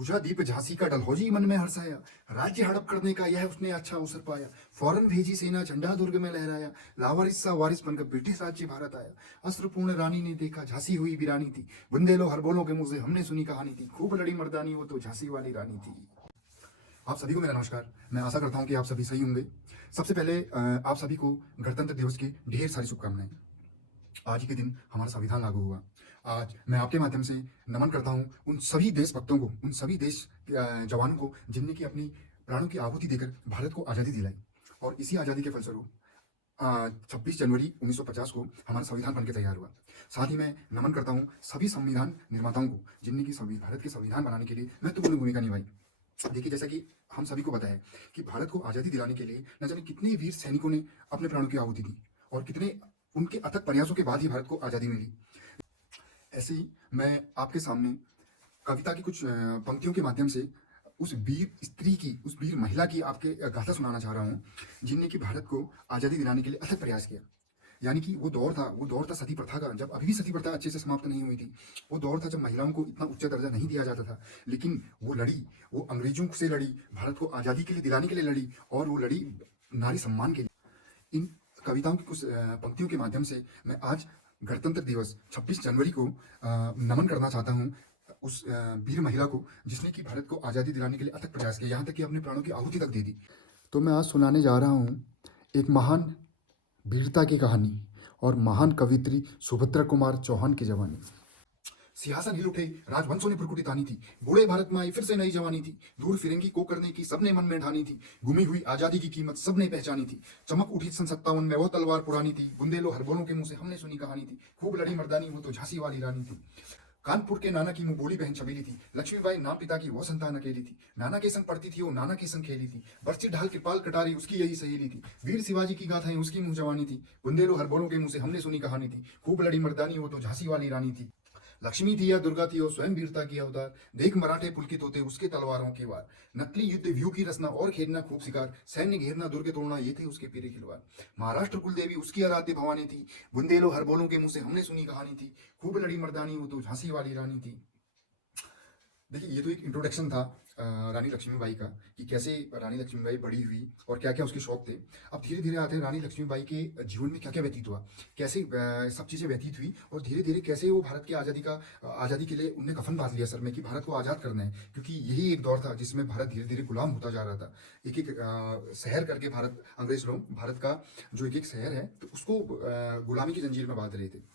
बुझा दीप झांसी का डलहौजी मन में हर्षाया, राज्य हड़प करने का यह उसने अच्छा अवसर पाया। फौरन भेजी सेना, झंडा दुर्ग में लहराया, लावारिस सा वारिस बनकर ब्रिटिश राज्य भारत आया। अस्त्रपूर्ण रानी ने देखा, झांसी हुई वीरानी थी, बुंदेलो हरबोलों के मुंह से हमने सुनी कहानी थी, खूब लड़ी मर्दानी वो तो झांसी वाली रानी थी। आप सभी को मेरा नमस्कार। मैं आशा करता हूं कि आप सभी सही होंगे। सबसे पहले आप सभी को गणतंत्र दिवस की ढेर सारी शुभकामनाएं। आज ही के दिन हमारा संविधान लागू हुआ। आज मैं आपके माध्यम से नमन करता हूं उन सभी देशभक्तों को, उन सभी देश जवानों को जिनने की अपनी प्राणों की आहुति देकर भारत को आज़ादी दिलाई। और इसी आज़ादी के फलस्वरूप 26 जनवरी 1950 को हमारा संविधान बन के तैयार हुआ। साथ ही मैं नमन करता हूँ सभी संविधान निर्माताओं को जिनने की भारत के संविधान बनाने के लिए महत्वपूर्ण भूमिका निभाई। देखिए, जैसा कि हम सभी को पता है कि भारत को आज़ादी दिलाने के लिए न जाने कितने वीर सैनिकों ने अपने प्राणों की आहुति दी और कितने उनके अथक प्रयासों के बाद ही भारत को आज़ादी मिली। ऐसे ही मैं आपके सामने कविता की कुछ पंक्तियों के माध्यम से उस वीर स्त्री की, उस वीर महिला की आपके गाथा सुनाना चाह रहा हूँ जिनने कि भारत को आज़ादी दिलाने के लिए अथक प्रयास किया। यानी कि वो दौर था सती प्रथा का, जब अभी भी सती प्रथा अच्छे से समाप्त नहीं हुई थी। वो दौर था जब महिलाओं को इतना उच्च दर्जा नहीं दिया जाता था, लेकिन वो लड़ी, वो अंग्रेजों से लड़ी, भारत को आज़ादी के लिए दिलाने के लिए लड़ी, और वो लड़ी नारी सम्मान के लिए। इन कविताओं की कुछ पंक्तियों के माध्यम से मैं आज गणतंत्र दिवस 26 जनवरी को नमन करना चाहता हूँ उस वीर महिला को जिसने कि भारत को आज़ादी दिलाने के लिए अथक प्रयास किया, यहाँ तक कि अपने प्राणों की आहुति तक दे दी। तो मैं आज सुनाने जा रहा हूँ एक महान वीरता की कहानी और महान कवित्री सुभद्रा कुमार चौहान की जवानी। सिंहासन हिल उठे, राजवंशों ने भ्रुकुटी तानी थी, बूढ़े भारत में आई फिर से नई जवानी थी, दूर फिरंगी को करने की सबने मन में ठानी थी, गुमी हुई आजादी की कीमत सबने पहचानी थी, चमक उठी सन 57 में वो तलवार पुरानी थी, बुंदेलो हरबोलों के मुंह से हमने सुनी कहानी थी, खूब लड़ी मर्दानी वो तो झांसी वाली रानी थी। कानपुर के नाना की मुंह बोली बहन छबीली थी, लक्ष्मीबाई नाम पिता की वो संतान अकेली थी, नाना के संग पढ़ती थी वो नाना के संग खेली थी, बर्ची ढाल कृपाल कटारी उसकी यही सहेली थी, वीर शिवाजी की गाथाएं उसकी मुंह जवानी थी, बुंदेलो हरबोलों के मुंह से हमने सुनी कहानी थी, खूब लड़ी मर्दानी वो तो झांसी वाली रानी थी। लक्ष्मी थी या दुर्गा थी वो स्वयं वीरता की अवतार, देख मराठे पुलकित होते उसके तलवारों के वार, नकली युद्ध व्यू की रचना और खेलना खूब शिकार, सैन्य घेरना दुर्ग तोड़ना ये थे उसके पीरे खिलवार। महाराष्ट्र कुलदेवी उसकी आराध्य भवानी थी, बुंदेलो हरबोलों के मुंह से हमने सुनी कहानी थी, खूब लड़ी मर्दानी वो तो झांसी वाली रानी थी। देखिए, ये तो एक इंट्रोडक्शन था रानी लक्ष्मीबाई का कि कैसे रानी लक्ष्मीबाई बड़ी हुई और क्या क्या उसके शौक थे। अब धीरे धीरे आते हैं रानी लक्ष्मीबाई के जीवन में क्या क्या व्यतीत हुआ, कैसे सब चीज़ें व्यतीत हुई, और धीरे धीरे कैसे वो भारत की आज़ादी के लिए उनने कफन बांध लिया सर में कि भारत को आज़ाद करना है, क्योंकि यही एक दौर था जिसमें भारत धीरे धीरे गुलाम होता जा रहा था। एक एक शहर करके अंग्रेज लोग भारत का जो एक एक शहर है तो उसको गुलामी की जंजीर में बांध रहे थे।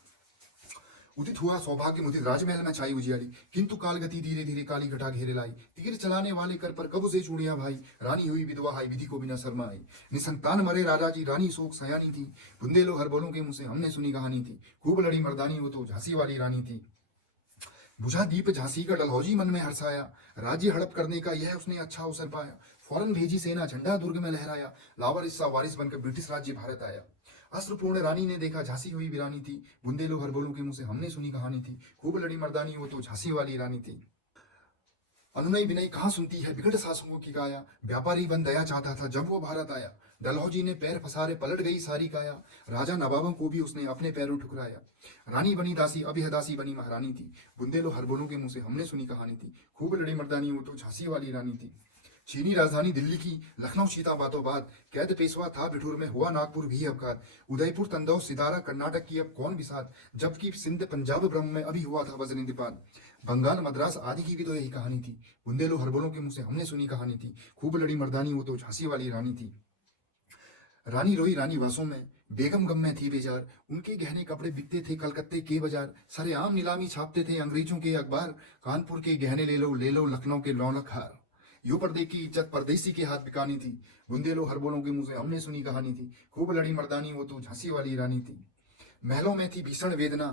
उदित हुआ सौभाग्य मुदित राजमहल में छाई उजियारी, किंतु काल गति धीरे धीरे काली घटा घेरे लाई, तीर चलाने वाले कर पर कब से चूड़िया भाई, रानी हुई विधवा हाई विधि को बिना शर्मा आई, निसंतान मरे राजा जी रानी शोक सयानी थी, बुंदेलो हरबोलों के मुंह से हमने सुनी कहानी थी, खूब लड़ी मर्दानी वो तो झांसी वाली रानी थी। बुझा दीप झांसी का डलहौजी मन में हर्षाया, राज्य हड़प करने का यह उसने अच्छा अवसर पाया, फौरन भेजी सेना, झंडा दुर्ग में लहराया, लावारिस सा वारिस बनकर ब्रिटिश राज्य भारत आया। अस्त्रपूर्ण रानी ने देखा, झांसी हुई वीरानी थी, बुंदेलो हरबोलों के मुंह से हमने सुनी कहानी थी, खूब लड़ी मर्दानी वो तो झांसी वाली रानी थी। अनुनय विनय कहाँ सुनती है विकट शासकों की काया, व्यापारी बन दया चाहता था जब वो भारत आया, डलहौजी ने पैर फसारे पलट गई सारी काया, राजा नवाबों को भी उसने अपने पैरों ठुकराया, रानी बनी दासी अब यह दासी बनी महारानी थी, बुंदेलो हरबोलों के मुंह से हमने सुनी कहानी थी, खूब लड़ी मर्दानी वो तो झांसी वाली रानी थी। चीनी राजधानी दिल्ली की लखनऊ सीता बातों बात, कैद पेशवा था बिठूर में हुआ नागपुर भी अपघात, उदयपुर तंदौर सितारा कर्नाटक की अब कौन बिसात, जबकि सिंध पंजाब ब्रह्म में अभी हुआ था वज्रनिधिपात, बंगाल मद्रास आदि की भी तो यही कहानी थी, बुंदेलो हरबोलों के मुंह से हमने सुनी कहानी थी, खूब लड़ी मर्दानी वो तो झांसी वाली रानी थी। रानी रोई रानी वासों में, बेगम गम में थी बेजार, उनके गहने कपड़े बिकते थे कलकत्ते के बाजार, सरेआम नीलामी छापते थे अंग्रेजों के अखबार, कानपुर के गहने ले लो लखनऊ के रौनक हार, यो पर्दे की इज्जत परदेसी के हाथ बिकानी थी, बुंदेलो हरबोलों के मुंह से हमने सुनी कहानी थी, खूब लड़ी मर्दानी वो तो झांसी वाली रानी थी। महलों में थी भीषण वेदना,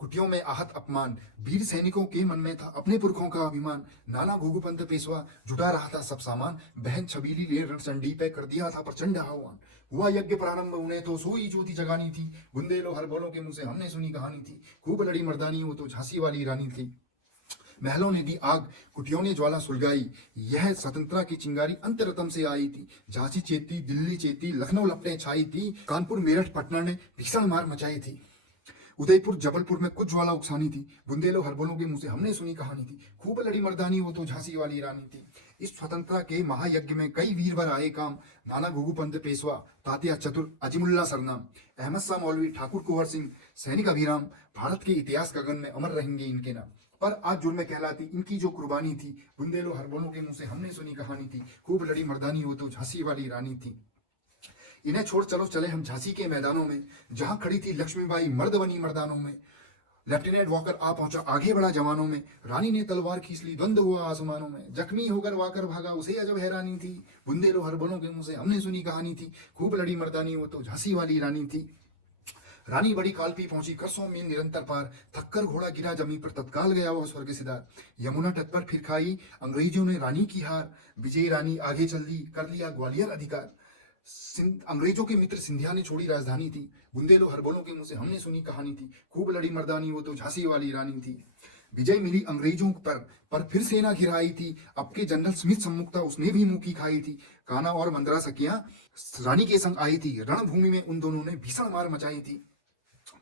कुटियों में आहत अपमान, वीर सैनिकों के मन में था अपने पुरखों का अभिमान, नाना घुघुपंत पेशवा जुटा रहा था सब सामान, बहन छबीली ले रणचंडी पे कर दिया था प्रचंड आह्वान, हुआ यज्ञ प्रारंभ उन्हें तो सोई ज्योति जगानी थी, बुंदेलो हरबोलों के मुंह से हमने सुनी कहानी थी, खूब लड़ी मर्दानी वो तो झांसी वाली रानी थी। महलों ने दी आग, कुटियों ने ज्वाला सुलगाई, यह स्वतंत्रता की चिंगारी अंतरतम से आई थी, झांसी चेती दिल्ली चेती लखनऊ लपटें छाई थी, कानपुर मेरठ पटना ने भीषण मार मचाई थी। उदयपुर जबलपुर में कुछ ज्वाला उकसानी थी, बुंदेलो हरबोलों के मुंह से हमने सुनी कहानी थी। खूब लड़ी मर्दानी वो तो झांसी वाली रानी थी। इस स्वतंत्रता के महायज्ञ में कई वीरवर आए काम, नाना घुघू पंत पेशवा, तात्या चतुर, अजीमुल्ला सरनाम, अहमद शाह मौलवी, ठाकुर कुंवर सिंह, सैनिक अभिराम, भारत के इतिहास गगन में अमर रहेंगे इनके नाम। पर आज जुर्म कहलाती इनकी जो कुर्बानी थी, बुंदेलो हरबोलों के मुंह से हमने सुनी कहानी थी। खूब लड़ी मर्दानी वो तो झांसी वाली रानी थी। इन्हें छोड़ चलो चले हम झांसी के मैदानों में, जहां खड़ी थी लक्ष्मीबाई मर्द बनी मर्दानों में। लेफ्टिनेंट वॉकर आ पहुंचा आगे बढ़ा जवानों में, रानी ने तलवार खींच ली द्वंद हुआ आसमानों में। जख्मी होकर वाकर भागा उसे अजब हैरानी थी, बुंदेलो हरबोलों के मुंह से हमने सुनी कहानी थी। खूब लड़ी मर्दानी वो तो झांसी वाली रानी थी। रानी बड़ी कालपी पहुंची करसों में निरंतर पार, थक्कर घोड़ा गिरा जमी पर तत्काल गया वह स्वर्ग सिधार। यमुना तट पर फिर खाई अंग्रेजों ने रानी की हार, विजयी रानी आगे चल दी कर लिया ग्वालियर अधिकार। अंग्रेजों के मित्र सिंधिया ने छोड़ी राजधानी थी, बुंदेलो हरबोलों के मुंह से हमने सुनी कहानी थी। खूब लड़ी मर्दानी वो तो झांसी वाली रानी थी। विजय मिली अंग्रेजों पर फिर सेना घिराई थी, अब के जनरल स्मिथ सम्मुख था उसने भी मुंह की खाई थी। काना और मंदरा सखियां रानी के संग आई थी, रणभूमि में उन दोनों ने भीषण मार मचाई थी।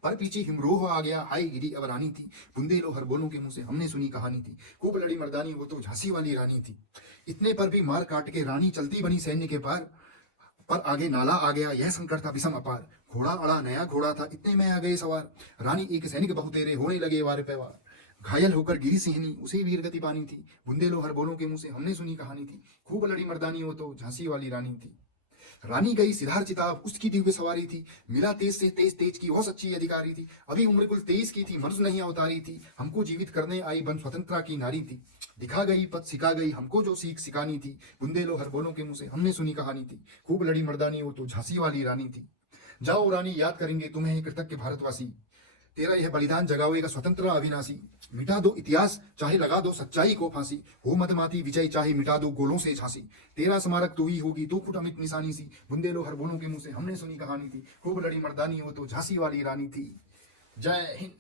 पर पीछे हिमरोह आ गया हाय गिरी अब रानी थी, बुंदेलो हरबोलों के मुंह से हमने सुनी कहानी थी। खूब लड़ी मर्दानी वो तो झांसी वाली रानी थी। इतने पर भी मार काट के रानी चलती बनी सैन्य के पार, पर आगे नाला आ गया यह संकट था विषम अपार। घोड़ा अड़ा नया घोड़ा था इतने में आ गए सवार, रानी एक सैनिक बहुतेरे होने लगे वार पे वार। घायल होकर गिरी सिंहनी उसे वीर गति पानी थी, बुंदेलो हरबोलों के मुंह से हमने सुनी कहानी थी। खूब लड़ी मर्दानी वो तो झांसी वाली रानी थी। रानी गई सिद्धार्थ चिताब उसकी दिव्य सवारी थी, मिला तेज से तेज की वो सच्ची अधिकारी थी। अभी उम्र कुल 23 की थी, मर्ज नहीं अवतारी थी, हमको जीवित करने आई बन स्वतंत्रता की नारी थी। दिखा गई पद सिखा गई हमको जो सीख सिखानी थी, बुंदेलो हरबोलों के मुंह से हमने सुनी कहानी थी। खूब लड़ी मर्दानी वो तो झांसी वाली रानी थी। जाओ रानी याद करेंगे तुम्हें कृतज्ञ भारतवासी, तेरा यह बलिदान जगावेगा स्वतंत्रता अविनाशी। मिटा दो इतिहास चाहे लगा दो सच्चाई को फांसी, हो मदमाती विजय चाहे मिटा दो गोलों से झांसी। तेरा स्मारक तू ही होगी तू खुट अमित निशानी सी, बुंदेलो हरबोलों के मुंह से हमने सुनी कहानी थी। खूब लड़ी मर्दानी वो तो झांसी वाली रानी थी। जय हिंद।